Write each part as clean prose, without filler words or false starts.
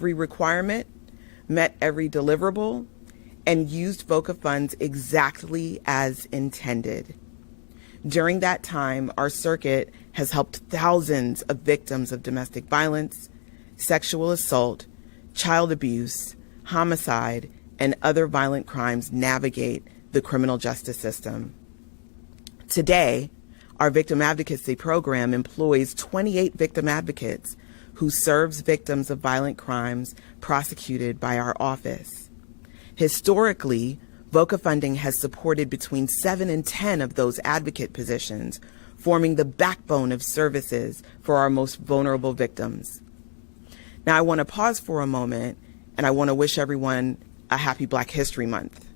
every requirement, met every deliverable, and used VOCA funds exactly as intended. During that time, our circuit has helped thousands of victims of domestic violence, sexual assault, child abuse, homicide, and other violent crimes navigate the criminal justice system. Today, our victim advocacy program employs 28 victim advocates who serves victims of violent crimes prosecuted by our office. Historically, VOCA funding has supported between 7 and 10 of those advocate positions, forming the backbone of services for our most vulnerable victims. Now, I want to pause for a moment, and I want to wish everyone a happy Black History Month.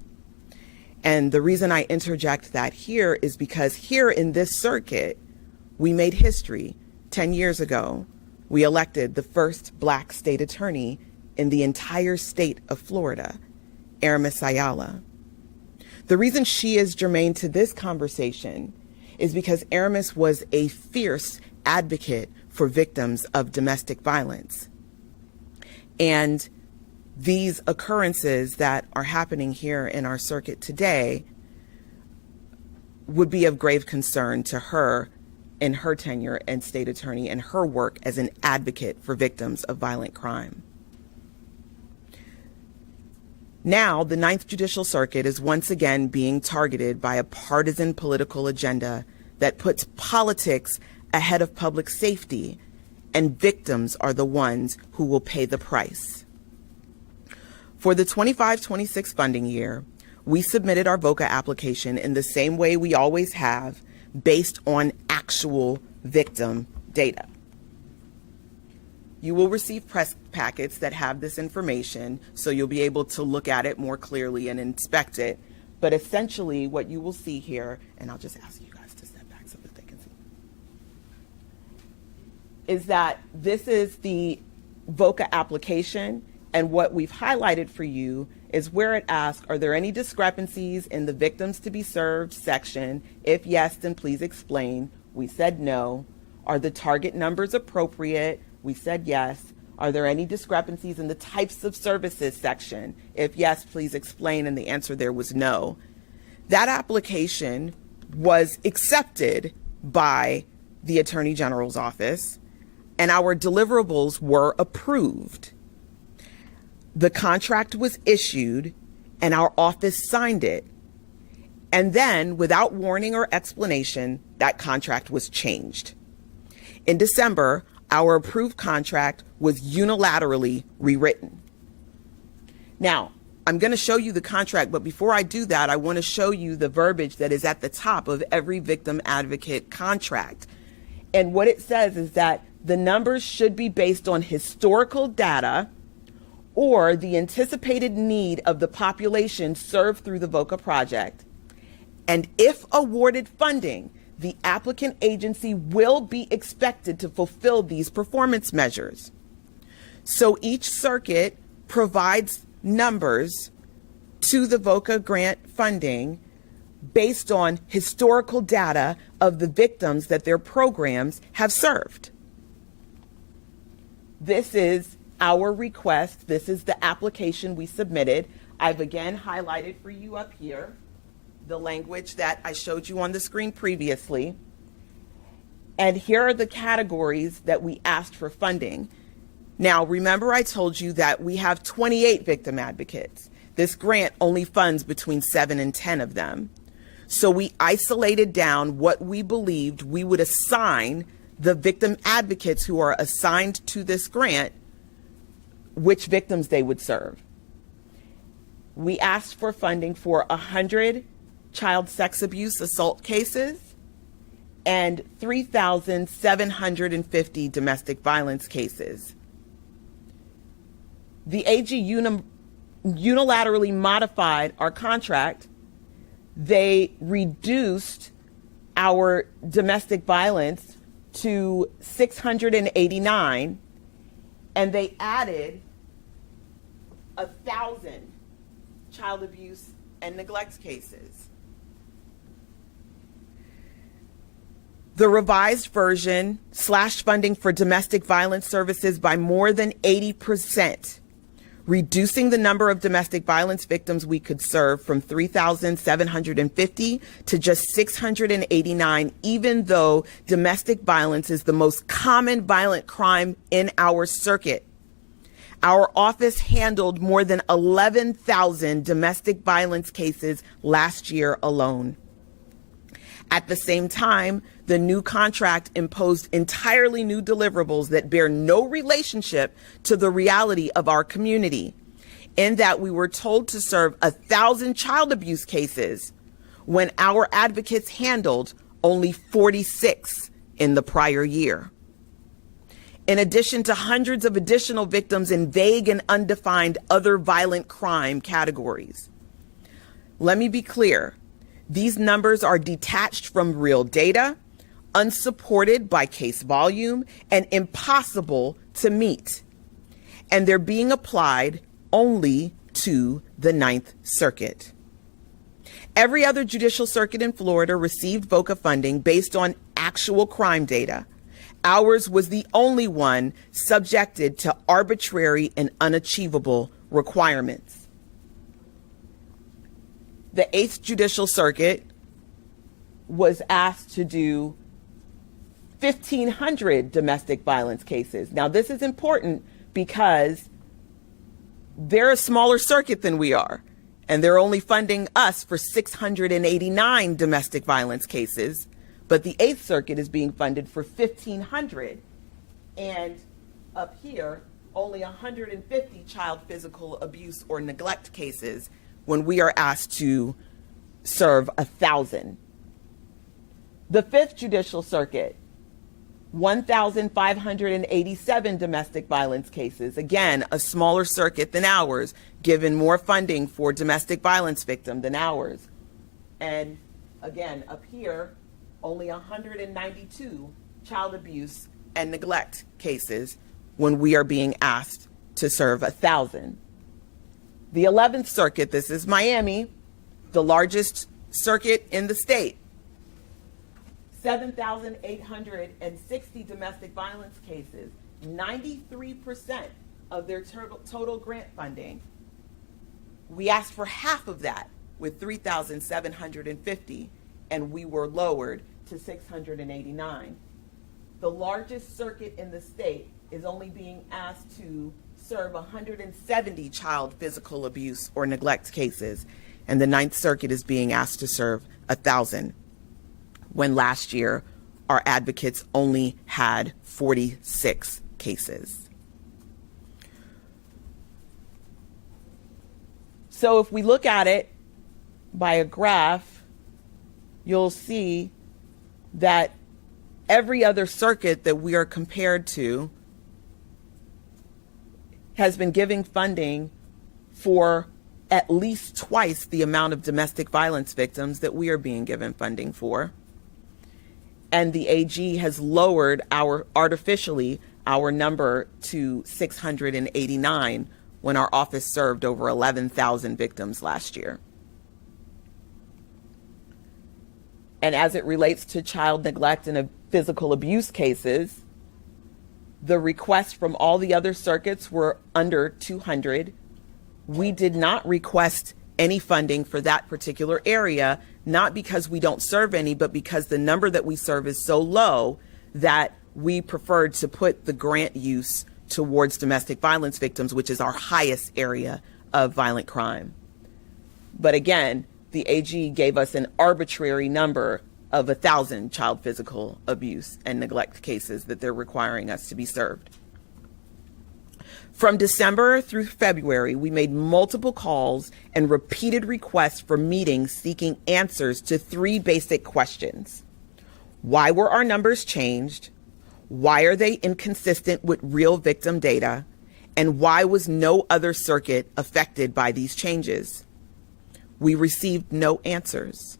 And the reason I interject that here is because here in this circuit, we made history. 10 years ago, we elected the first Black state attorney in the entire state of Florida, Aramis Ayala. The reason she is germane to this conversation is because Aramis was a fierce advocate for victims of domestic violence. And these occurrences that are happening here in our circuit today would be of grave concern to her in her tenure as state attorney and her work as an advocate for victims of violent crime. Now, the Ninth Judicial Circuit is once again being targeted by a partisan political agenda that puts politics ahead of public safety, and victims are the ones who will pay the price. For the 25-26 funding year, we submitted our VOCA application in the same way we always have, based on actual victim data. You will receive press packets that have this information, so you'll be able to look at it more clearly and inspect it. But essentially what you will see here, and I'll just ask you guys to step back so that they can see, is that this is the VOCA application, and what we've highlighted for you is where it asks, are there any discrepancies in the victims to be served section? If yes, then please explain. We said no. Are the target numbers appropriate? We said yes. Are there any discrepancies in the types of services section? If yes, please explain, and the answer there was no. That application was accepted by the Attorney General's office, and our deliverables were approved. The contract was issued, and our office signed it. And then, without warning or explanation, that contract was changed. In December, our approved contract was unilaterally rewritten. Now, I'm going to show you the contract, but before I do that, I want to show you the verbiage that is at the top of every victim advocate contract. And what it says is that the numbers should be based on historical data or the anticipated need of the population served through the VOCA project. And if awarded funding, the applicant agency will be expected to fulfill these performance measures. So each circuit provides numbers to the VOCA grant funding based on historical data of the victims that their programs have served. This is our request. This is the application we submitted. I've again highlighted for you up here the language that I showed you on the screen previously. And here are the categories that we asked for funding. Now, remember I told you that we have 28 victim advocates. This grant only funds between 7 and 10 of them. So we isolated down what we believed we would assign the victim advocates who are assigned to this grant, which victims they would serve. We asked for funding for 100 child sex abuse assault cases and 3,750 domestic violence cases. The AG unilaterally modified our contract. They reduced our domestic violence to 689, and they added 1,000 child abuse and neglect cases. The revised version slashed funding for domestic violence services by more than 80%, reducing the number of domestic violence victims we could serve from 3,750 to just 689, even though domestic violence is the most common violent crime in our circuit. Our office handled more than 11,000 domestic violence cases last year alone. At the same time, the new contract imposed entirely new deliverables that bear no relationship to the reality of our community, in that we were told to serve 1,000 child abuse cases when our advocates handled only 46 in the prior year. In addition to hundreds of additional victims in vague and undefined other violent crime categories. Let me be clear. These numbers are detached from real data, unsupported by case volume, and impossible to meet. And they're being applied only to the Ninth Circuit. Every other judicial circuit in Florida received VOCA funding based on actual crime data. Ours was the only one subjected to arbitrary and unachievable requirements. The 8th Judicial Circuit was asked to do 1,500 domestic violence cases. Now, this is important because they're a smaller circuit than we are, and they're only funding us for 689 domestic violence cases, but the 8th Circuit is being funded for 1,500, and up here, only 150 child physical abuse or neglect cases when we are asked to serve 1,000. The 5th Judicial Circuit, 1,587 domestic violence cases. Again, a smaller circuit than ours, given more funding for domestic violence victims than ours. And again, up here, only 192 child abuse and neglect cases when we are being asked to serve 1,000. The 11th Circuit, this is Miami, the largest circuit in the state. 7,860 domestic violence cases, 93% of their total grant funding. We asked for half of that with 3,750, and we were lowered to 689. The largest circuit in the state is only being asked to serve 170 child physical abuse or neglect cases, and the 9th Circuit is being asked to serve 1,000, when last year our advocates only had 46 cases. So if we look at it by a graph, you'll see that every other circuit that we are compared to has been giving funding for at least twice the amount of domestic violence victims that we are being given funding for. And the AG has lowered artificially our number to 689 when our office served over 11,000 victims last year. And as it relates to child neglect and physical abuse cases, the requests from all the other circuits were under 200. We did not request any funding for that particular area, not because we don't serve any, but because the number that we serve is so low that we preferred to put the grant use towards domestic violence victims, which is our highest area of violent crime. But again, the AG gave us an arbitrary number of 1,000 child physical abuse and neglect cases that they're requiring us to be served. From December through February, we made multiple calls and repeated requests for meetings seeking answers to 3 basic questions. Why were our numbers changed? Why are they inconsistent with real victim data? And why was no other circuit affected by these changes? We received no answers.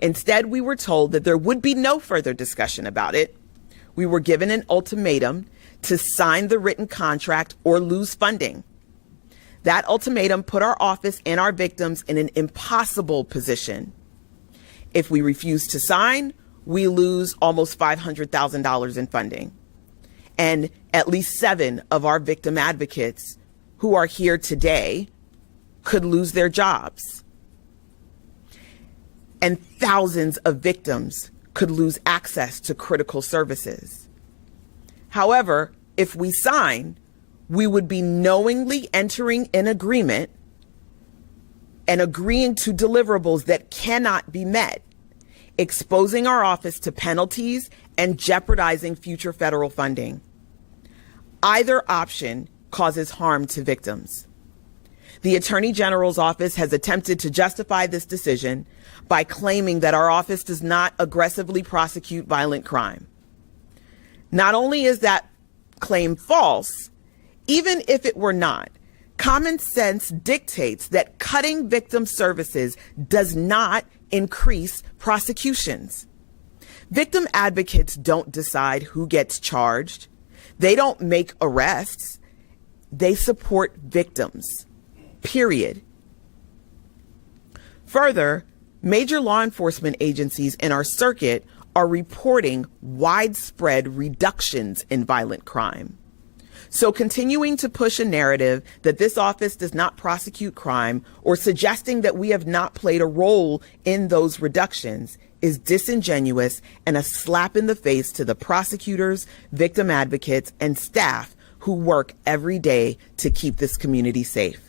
Instead, we were told that there would be no further discussion about it. We were given an ultimatum to sign the written contract or lose funding. That ultimatum put our office and our victims in an impossible position. If we refused to sign, we lose almost $500,000 in funding. And at least 7 of our victim advocates who are here today could lose their jobs. And thousands of victims could lose access to critical services. However, if we sign, we would be knowingly entering an agreement and agreeing to deliverables that cannot be met, exposing our office to penalties and jeopardizing future federal funding. Either option causes harm to victims. The Attorney General's office has attempted to justify this decision by claiming that our office does not aggressively prosecute violent crime. Not only is that claim false, even if it were not, common sense dictates that cutting victim services does not increase prosecutions. Victim advocates don't decide who gets charged. They don't make arrests. They support victims, period. Further, major law enforcement agencies in our circuit are reporting widespread reductions in violent crime. So continuing to push a narrative that this office does not prosecute crime or suggesting that we have not played a role in those reductions is disingenuous and a slap in the face to the prosecutors, victim advocates, and staff who work every day to keep this community safe.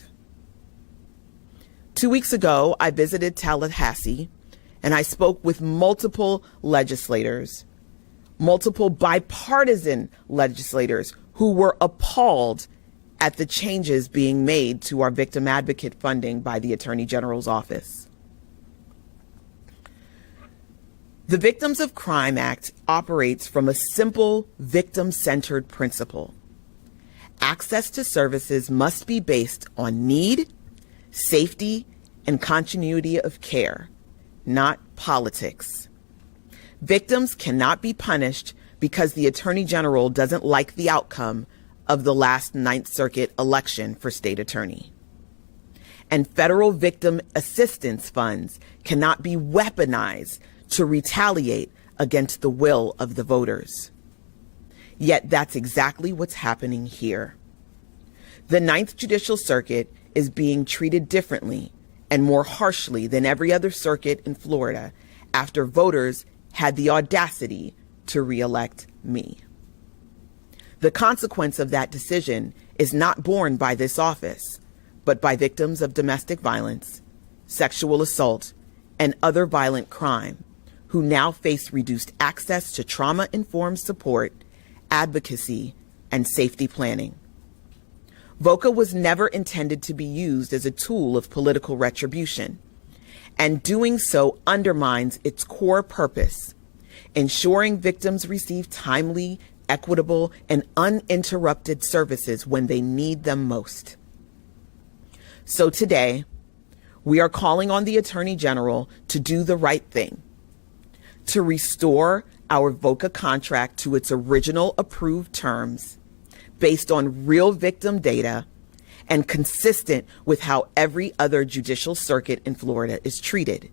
2 weeks ago, I visited Tallahassee and I spoke with multiple legislators, multiple bipartisan legislators who were appalled at the changes being made to our victim advocate funding by the Attorney General's office. The Victims of Crime Act operates from a simple victim-centered principle. Access to services must be based on need, safety, and continuity of care, not politics. Victims cannot be punished because the Attorney General doesn't like the outcome of the last Ninth Circuit election for state attorney. And federal victim assistance funds cannot be weaponized to retaliate against the will of the voters. Yet that's exactly what's happening here. The Ninth Judicial Circuit is being treated differently and more harshly than every other circuit in Florida after voters had the audacity to re-elect me. The consequence of that decision is not borne by this office, but by victims of domestic violence, sexual assault, and other violent crime who now face reduced access to trauma-informed support, advocacy, and safety planning. VOCA was never intended to be used as a tool of political retribution, and doing so undermines its core purpose, ensuring victims receive timely, equitable, and uninterrupted services when they need them most. So today, we are calling on the Attorney General to do the right thing, to restore our VOCA contract to its original approved terms based on real victim data and consistent with how every other judicial circuit in Florida is treated.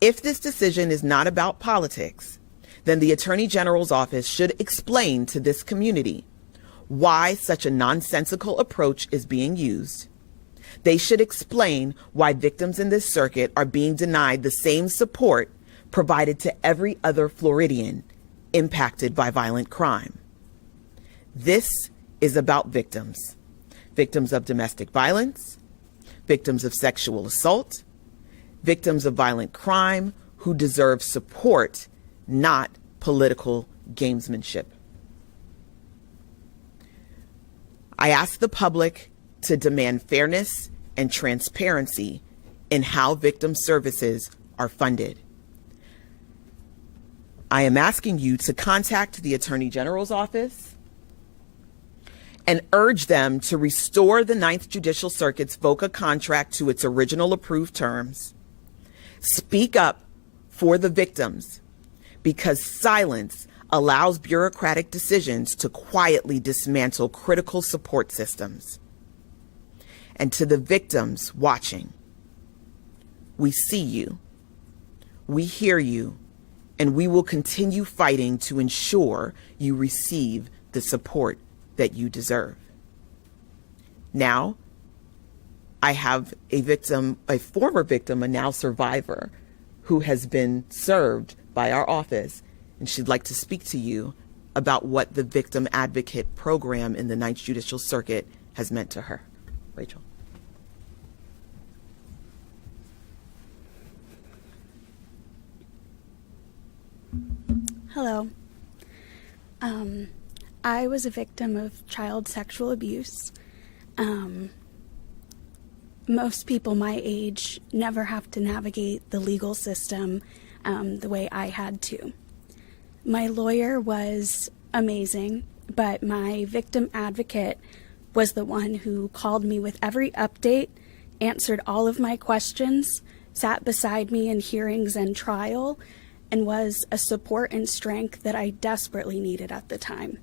If this decision is not about politics, then the Attorney General's office should explain to this community why such a nonsensical approach is being used. They should explain why victims in this circuit are being denied the same support provided to every other Floridian impacted by violent crime. This is about victims. Victims of domestic violence, victims of sexual assault, victims of violent crime who deserve support, not political gamesmanship. I ask the public to demand fairness and transparency in how victim services are funded. I am asking you to contact the Attorney General's office and urge them to restore the Ninth Judicial Circuit's VOCA contract to its original approved terms. Speak up for the victims, because silence allows bureaucratic decisions to quietly dismantle critical support systems. And to the victims watching, we see you, we hear you, and we will continue fighting to ensure you receive the support that you deserve. Now, I have a former victim, a now survivor, who has been served by our office, and she'd like to speak to you about what the Victim Advocate Program in the Ninth Judicial Circuit has meant to her. Rachel. Hello. I was a victim of child sexual abuse. Most people my age never have to navigate the legal system the way I had to. My lawyer was amazing, but my victim advocate was the one who called me with every update, answered all of my questions, sat beside me in hearings and trial, and was a support and strength that I desperately needed at the time.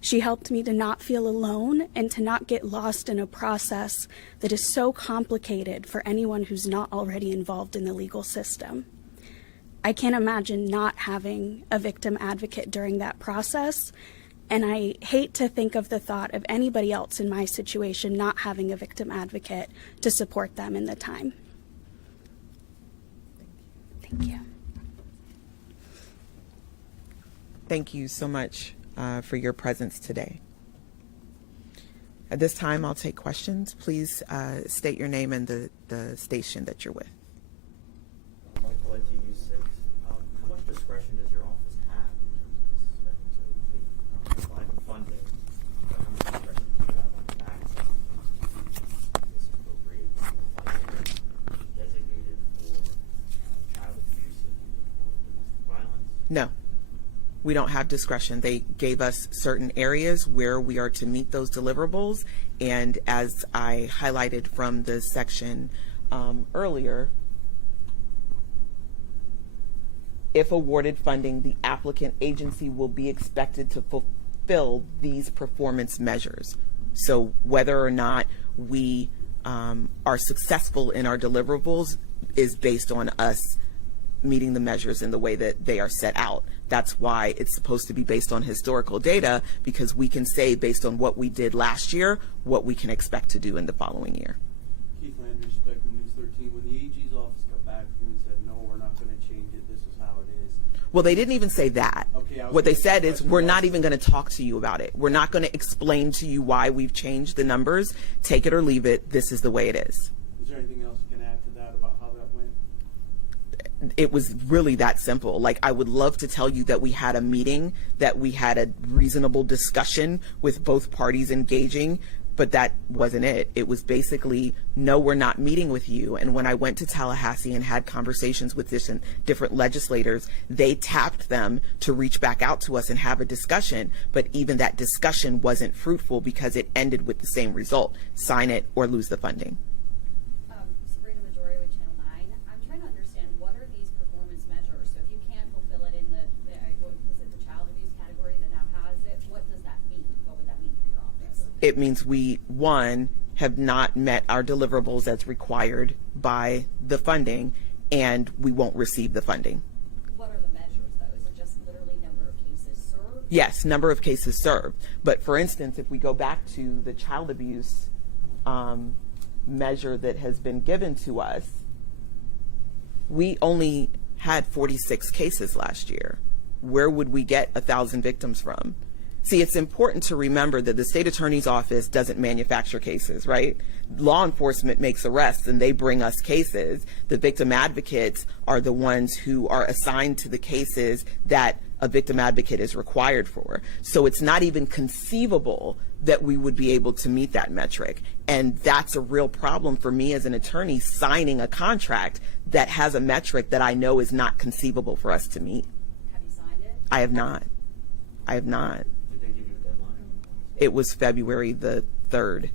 She helped me to not feel alone and to not get lost in a process that is so complicated for anyone who's not already involved in the legal system. I can't imagine not having a victim advocate during that process, and I hate to think of the thought of anybody else in my situation not having a victim advocate to support them in the time. Thank you. Thank you so much for your presence today. At this time, I'll take questions. Please state your name and the station that you're with. Michael at TV6. How much discretion does your office have in terms of applying funding? How much discretion do you have on access to this appropriate funding designated for child abuse and for domestic violence? No. We don't have discretion. They gave us certain areas where we are to meet those deliverables, and as I highlighted from the section earlier, if awarded funding, the applicant agency will be expected to fulfill these performance measures. So whether or not we are successful in our deliverables is based on us meeting the measures in the way that they are set out. That's why it's supposed to be based on historical data, because we can say based on what we did last year, what we can expect to do in the following year. Keith Landry, Spectrum News 13. When the AG's office got back to you and said, no, we're not going to change it, this is how it is. Well, they didn't even say that. Okay, what they said is, we're not even going to talk to you about it. We're not going to explain to you why we've changed the numbers. Take it or leave it. This is the way it is. Is there anything else you can add to that about how that went? It was really that simple. Like, I would love to tell you that we had a meeting, that we had a reasonable discussion with both parties engaging, but that wasn't it. It was basically, no, we're not meeting with you. And when I went to Tallahassee and had conversations with different legislators, they tapped them to reach back out to us and have a discussion. But even that discussion wasn't fruitful because it ended with the same result: sign it or lose the funding. It means we, one, have not met our deliverables as required by the funding, and we won't receive the funding. What are the measures, though? Is it just literally number of cases served? Yes, number of cases served. But for instance, if we go back to the child abuse measure that has been given to us, we only had 46 cases last year. Where would we get 1,000 victims from? See, it's important to remember that the state attorney's office doesn't manufacture cases, right? Law enforcement makes arrests and they bring us cases. The victim advocates are the ones who are assigned to the cases that a victim advocate is required for. So it's not even conceivable that we would be able to meet that metric. And that's a real problem for me as an attorney, signing a contract that has a metric that I know is not conceivable for us to meet. Have you signed it? I have not. I have not. It was February the 3rd.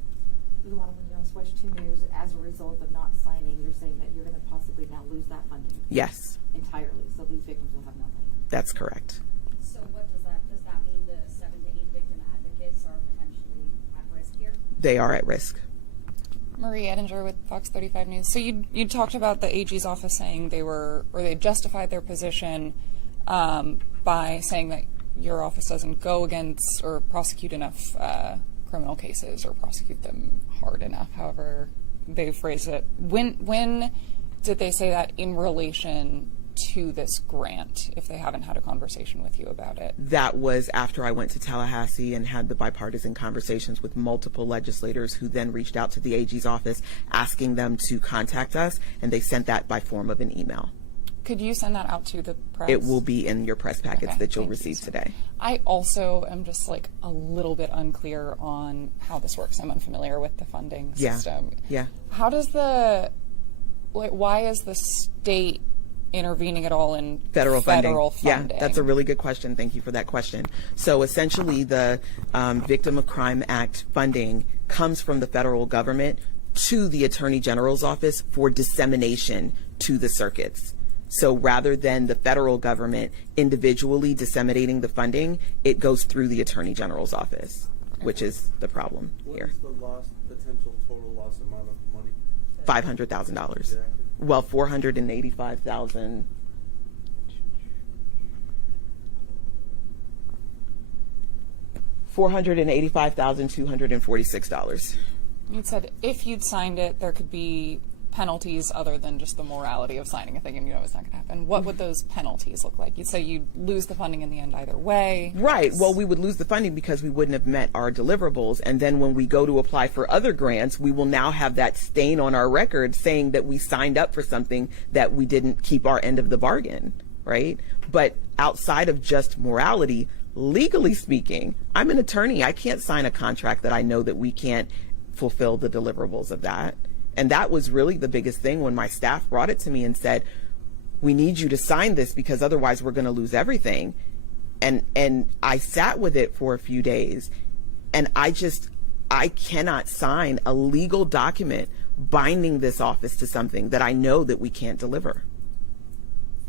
Switch to news. As a result of not signing, you're saying that you're going to possibly now lose that funding? Yes. Entirely. So these victims will have nothing? That's correct. So what does that mean the 7 to 8 victim advocates are potentially at risk here? They are at risk. Marie Edinger with Fox 35 News. So you talked about the AG's office saying they justified their position by saying that your office doesn't go against or prosecute enough criminal cases or prosecute them hard enough, however they phrase it. When did they say that in relation to this grant, if they haven't had a conversation with you about it? That was after I went to Tallahassee and had the bipartisan conversations with multiple legislators who then reached out to the AG's office asking them to contact us, and they sent that by form of an email. Could you send that out to the press? It will be in your press packets Okay, that you'll thank receive you. today. I also am just like a little bit unclear on how this works. I'm unfamiliar with the funding system. Yeah. How does why is the state intervening at all in Federal funding. Yeah, funding? that's a really good question. Thank you for that question. So essentially, the Victim of Crime Act funding comes from the federal government to the Attorney General's office for dissemination to the circuits. So rather than the federal government individually disseminating the funding, it goes through the Attorney General's office, which is the problem What here. is the potential total loss amount of money? $500,000. Exactly. Well, 485,000. $485,246. You said if you'd signed it, there could be penalties other than just the morality of signing a thing, and you know it's not going to happen. What would those penalties look like? You'd say you'd lose the funding in the end either way. Right. Well, we would lose the funding because we wouldn't have met our deliverables. And then when we go to apply for other grants, we will now have that stain on our record saying that we signed up for something that we didn't keep our end of the bargain. Right. But outside of just morality, legally speaking, I'm an attorney. I can't sign a contract that I know that we can't fulfill the deliverables of that. And that was really the biggest thing when my staff brought it to me and said, we need you to sign this because otherwise we're going to lose everything. And I sat with it for a few days, and I cannot sign a legal document binding this office to something that I know that we can't deliver.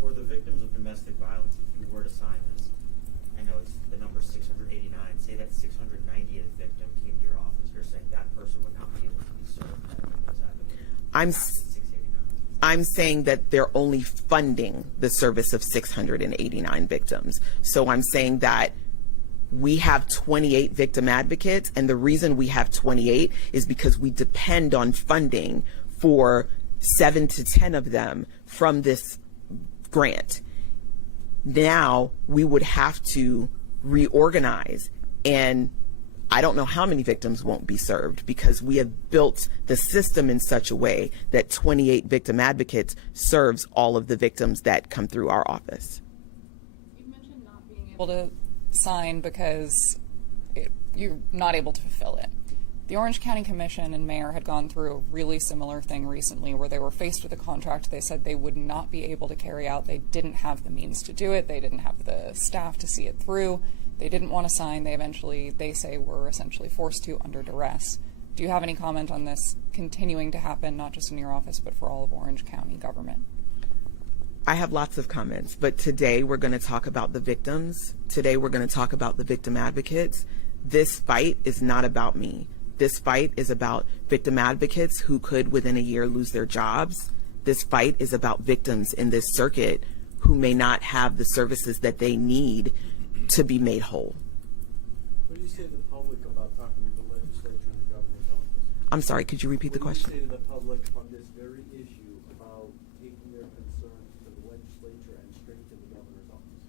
For the victims of domestic violence, if you were to sign this, I know it's the number 689, say that 690th victim came to your office, you're saying that person would not be able to be served as advocate. I'm saying that they're only funding the service of 689 victims. So I'm saying that we have 28 victim advocates, and the reason we have 28 is because we depend on funding for 7 to 10 of them from this grant. Now we would have to reorganize, and I don't know how many victims won't be served because we have built the system in such a way that 28 victim advocates serves all of the victims that come through our office. You mentioned not being able to sign because you're not able to fulfill it. The Orange County Commission and Mayor had gone through a really similar thing recently where they were faced with a contract they said they would not be able to carry out. They didn't have the means to do it. They didn't have the staff to see it through. They didn't want to sign. They say, were essentially forced to under duress. Do you have any comment on this continuing to happen, not just in your office, but for all of Orange County government? I have lots of comments, but today we're going to talk about the victims. Today we're going to talk about the victim advocates. This fight is not about me. This fight is about victim advocates who could within a year lose their jobs. This fight is about victims in this circuit who may not have the services that they need to be made whole. What do you say to the public about talking to the legislature and the governor's office? I'm sorry, could you repeat the question? What do you say to the public on this very issue about taking their concerns to the legislature and straight to the governor's office?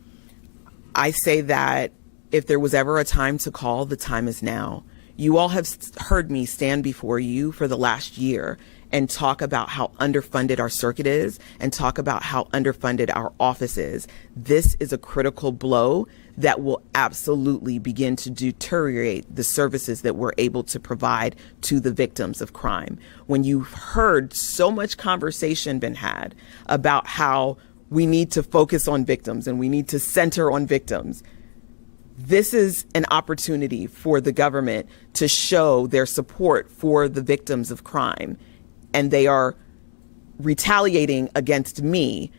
I say that if there was ever a time to call, the time is now. You all have heard me stand before you for the last year and talk about how underfunded our circuit is and talk about how underfunded our office is. This is a critical blow that will absolutely begin to deteriorate the services that we're able to provide to the victims of crime. When you've heard so much conversation been had about how we need to focus on victims and we need to center on victims, this is an opportunity for the government to show their support for the victims of crime. And they are retaliating against me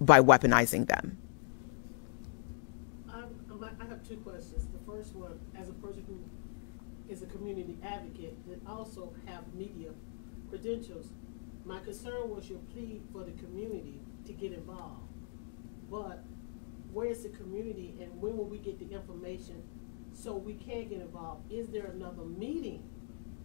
by weaponizing them. I have two questions. The first one, as a person who is a community advocate that also have media credentials, my concern was your plea for the community to get involved. But where's the community and when will we get the information so we can get involved? Is there another meeting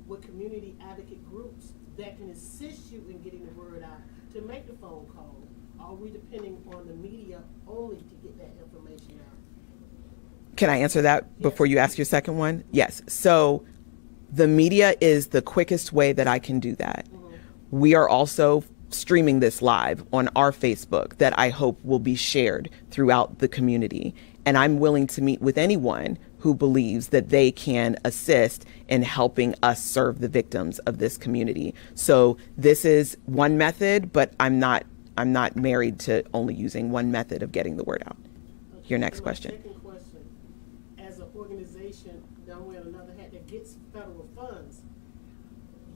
with community advocate groups that can assist you in getting the word out to make the phone call? Are we depending on the media only to get that information out? Can I answer that before you ask your second one? Yes. So the media is the quickest way that I can do that. We are also streaming this live on our Facebook that I hope will be shared throughout the community. And I'm willing to meet with anyone who believes that they can assist in helping us serve the victims of this community. So this is one method, but I'm not married to only using one method of getting the word out. Your next question. Second question, as an organization that wear another hat that gets federal funds,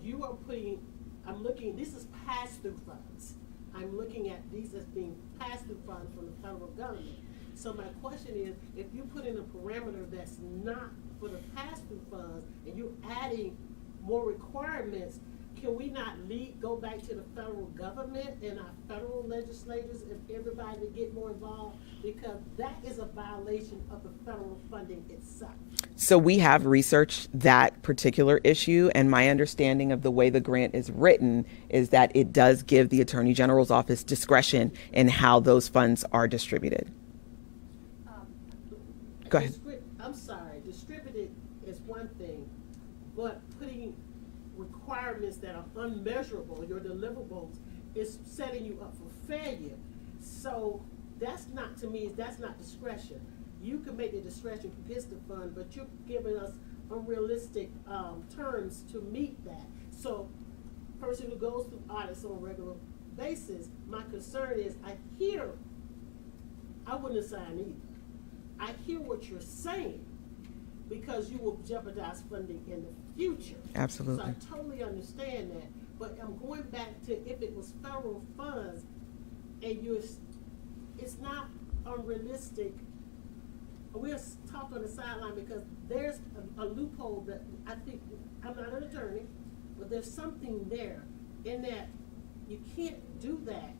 you are putting, I'm looking, this is pass-through funds. I'm looking at these as being pass-through funds from the federal government. So my question is, if you put in a parameter that's not for the pass-through funds and you're adding more requirements, can we not go back to the federal government and our federal legislators and everybody to get more involved? Because that is a violation of the federal funding itself. So we have researched that particular issue, and my understanding of the way the grant is written is that it does give the Attorney General's office discretion in how those funds are distributed. Go ahead. I'm sorry, distributed is one thing, but putting requirements that are unmeasurable, your deliverables, is setting you up for failure. So that's not, to me, that's not discretion. You can make the discretion who gets the fund, but you're giving us unrealistic terms to meet that. So person who goes through audits on a regular basis, my concern is I wouldn't assign either. I hear what you're saying because you will jeopardize funding in the future. Absolutely. So I totally understand that. But I'm going back to if it was federal funds and it's not unrealistic. We'll talk on the sideline because there's a loophole that I think, I'm not an attorney, but there's something there in that you can't do that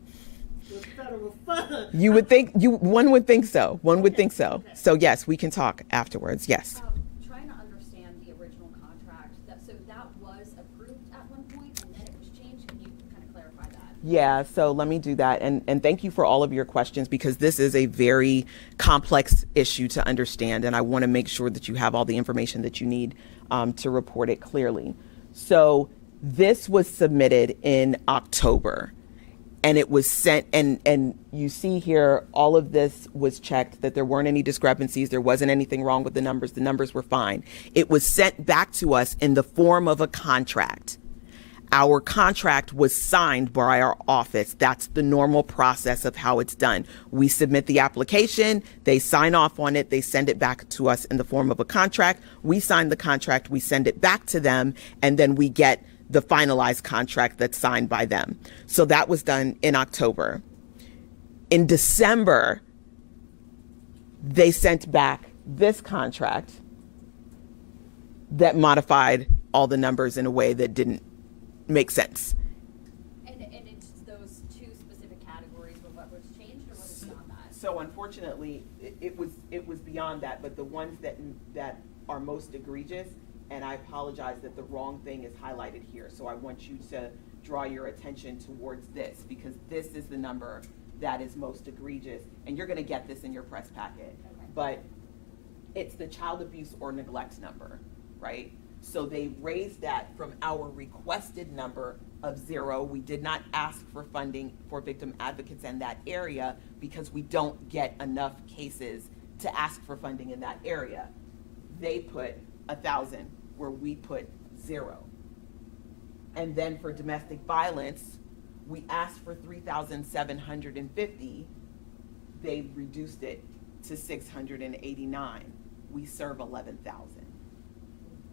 with federal funds. You would think, one would think so. One would Okay, think so. okay. So yes, we can talk afterwards. Yes. Trying to understand the original contract, so that was approved at one point and then it was changed. Can you kind of clarify that? Yeah, so let me do that. And thank you for all of your questions because this is a very complex issue to understand. And I want to make sure that you have all the information that you need to report it clearly. So this was submitted in October. And it was sent, and you see here, all of this was checked, that there weren't any discrepancies, there wasn't anything wrong with the numbers were fine. It was sent back to us in the form of a contract. Our contract was signed by our office. That's the normal process of how it's done. We submit the application, they sign off on it, they send it back to us in the form of a contract. We sign the contract, we send it back to them, and then we get the finalized contract that's signed by them. So that was done in October. In December, they sent back this contract that modified all the numbers in a way that didn't make sense. And it's those two specific categories of what was changed or what is beyond that? So unfortunately, it was beyond that, but the ones that are most egregious, and I apologize that the wrong thing is highlighted here. So I want you to draw your attention towards this because this is the number that is most egregious. And you're gonna get this in your press packet. Okay. But it's the child abuse or neglect number, right? So they raised that from our requested number of 0. We did not ask for funding for victim advocates in that area because we don't get enough cases to ask for funding in that area. They put 1,000 where we put 0. And then for domestic violence, we asked for 3,750. They reduced it to 689. We serve 11,000.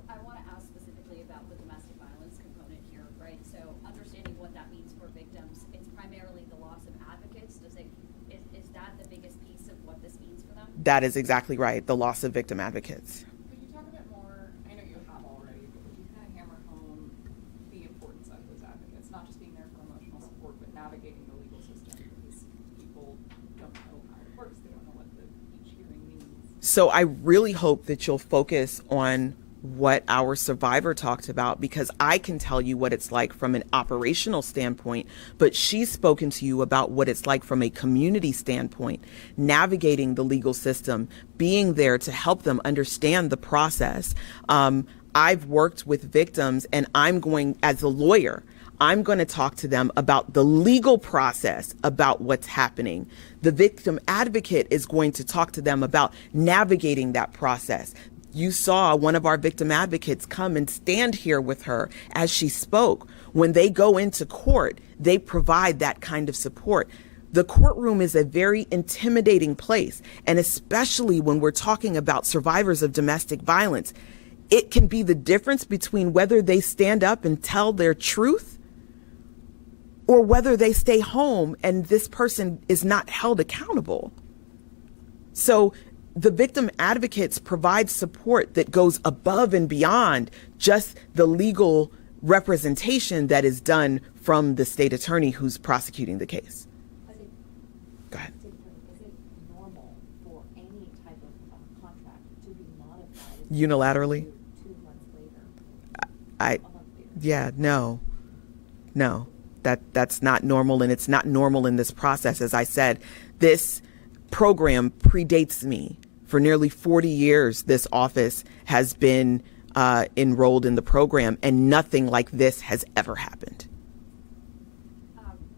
I want to ask specifically about the domestic violence component here, right? So understanding what that means for victims, it's primarily the loss of advocates. Is that the biggest piece of what this means for them? That is exactly right, the loss of victim advocates. Could you talk a bit more, I know you have already, but could you kind of hammer home the importance of those advocates, not just being there for emotional support, but navigating the legal system because people don't know how it works, they don't know what the So I really hope that you'll focus on what our survivor talked about, because I can tell you what it's like from an operational standpoint, but she's spoken to you about what it's like from a community standpoint, navigating the legal system, being there to help them understand the process. I've worked with victims, and I'm going, as a lawyer, I'm going to talk to them about the legal process, about what's happening. The victim advocate is going to talk to them about navigating that process. You saw one of our victim advocates come and stand here with her as she spoke. When they go into court, they provide that kind of support. The courtroom is a very intimidating place, and especially when we're talking about survivors of domestic violence, it can be the difference between whether they stand up and tell their truth or whether they stay home and this person is not held accountable. So the victim advocates provide support that goes above and beyond just the legal representation that is done from the state attorney who's prosecuting the case. Go ahead. Is it normal for any type of contract to be modified Unilaterally? 2 months later? I, A month later? yeah, no. That's not normal, and it's not normal in this process. As I said, this program predates me. For nearly 40 years, this office has been enrolled in the program, and nothing like this has ever happened.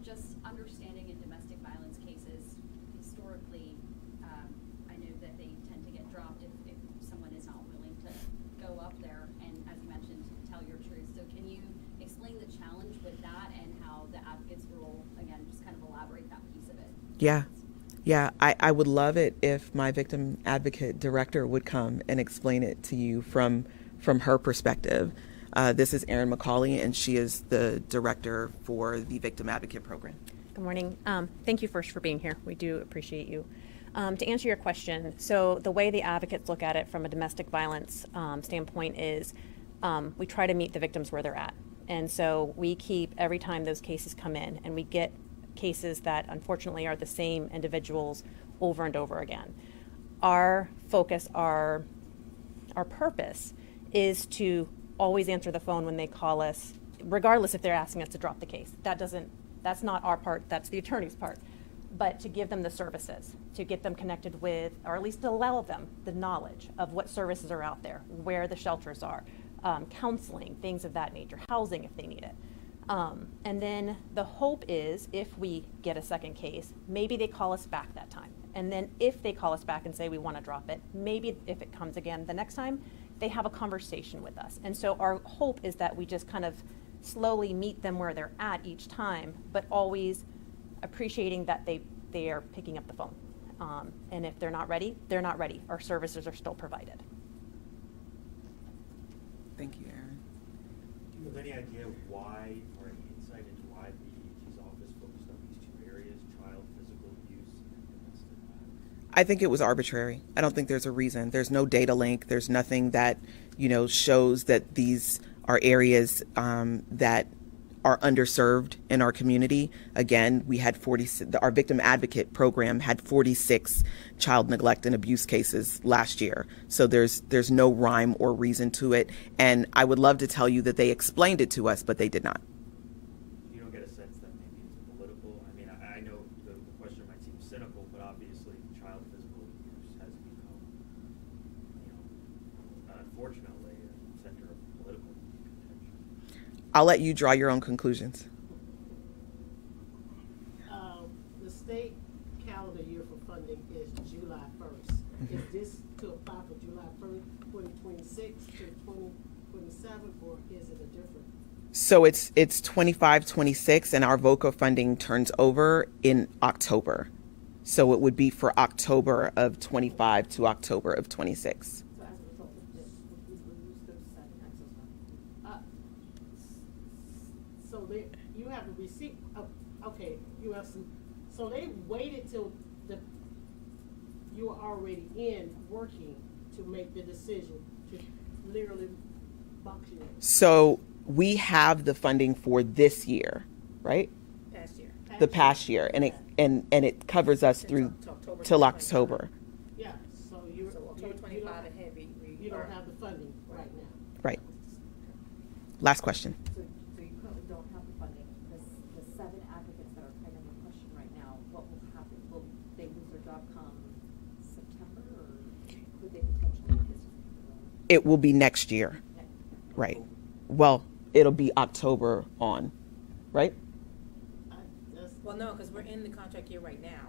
Just understanding in domestic violence cases, historically, I know that they tend to get dropped if someone is not willing to go up there and, as you mentioned, tell your truth. So can you explain the challenge with that and how the advocate's role, again, just kind of elaborate that piece of it? Yeah, I would love it if my victim advocate director would come and explain it to you from her perspective. This is Erin McCauley, and she is the director for the Victim Advocate Program. Good morning. Thank you first for being here. We do appreciate you. To answer your question, so the way the advocates look at it from a domestic violence standpoint is we try to meet the victims where they're at. And so we keep, every time those cases come in, and we get cases that unfortunately are the same individuals over and over again. Our focus, our purpose is to always answer the phone when they call us, regardless if they're asking us to drop the case. That's not our part, that's the attorney's part. But to give them the services, to get them connected with, or at least to allow them the knowledge of what services are out there, where the shelters are, counseling, things of that nature, housing if they need it. And then the hope is, if we get a second case, maybe they call us back that time. And then if they call us back and say we want to drop it, maybe if it comes again the next time, they have a conversation with us. And so our hope is that we just kind of slowly meet them where they're at each time, but always appreciating that they are picking up the phone. And if they're not ready, they're not ready. Our services are still provided. Thank you, Erin. Do you have any idea why, or any insight into why the AG's office focused on these two areas, child physical abuse and domestic violence? I think it was arbitrary. I don't think there's a reason. There's no data link. There's nothing that, shows that these are areas that are underserved in our community. Again, we had our victim advocate program had 46 child neglect and abuse cases last year. So there's no rhyme or reason to it. And I would love to tell you that they explained it to us, but they did not. You don't get a sense that maybe it's political? I mean, I know the question might seem cynical, but obviously child physical abuse has become, unfortunately, a center of political contention. I'll let you draw your own conclusions. The state calendar year for funding is July 1st. Is this to apply for July 1st, 2026 to 2027, or is it a different? So it's 25-26, and our VOCA funding turns over in October. So it would be for October of 25 to October of 26. So as a result of this, we lose those 7 access funds. So you have a receipt, okay, you have some, so they waited till you were already in working to make the decision to literally box you in. So we have the funding for this year, right? Past year. The past year, and it covers us through till October. Yeah, so you're Last question. So you currently don't have the funding. The 7 advocates that are kind of in question right now, what will happen? Will they lose their job come September, or could they potentially? It will be next year. Right. Well, it'll be October on, right? Well, no, because we're in the contract year right now.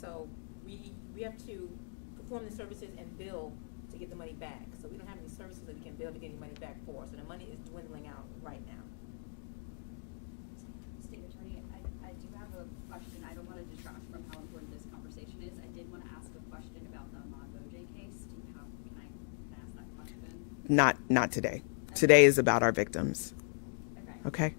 So we have to perform the services and bill to get the money back. So we don't have any services that we can bill to get any money back for. So the money is dwindling out right now. State Attorney, I do have a question. I don't want to detract from how important this conversation is. I did want to ask a question about the Monboje case. Do you have, can I ask that question? Not today. Today is about our victims. Okay. Okay.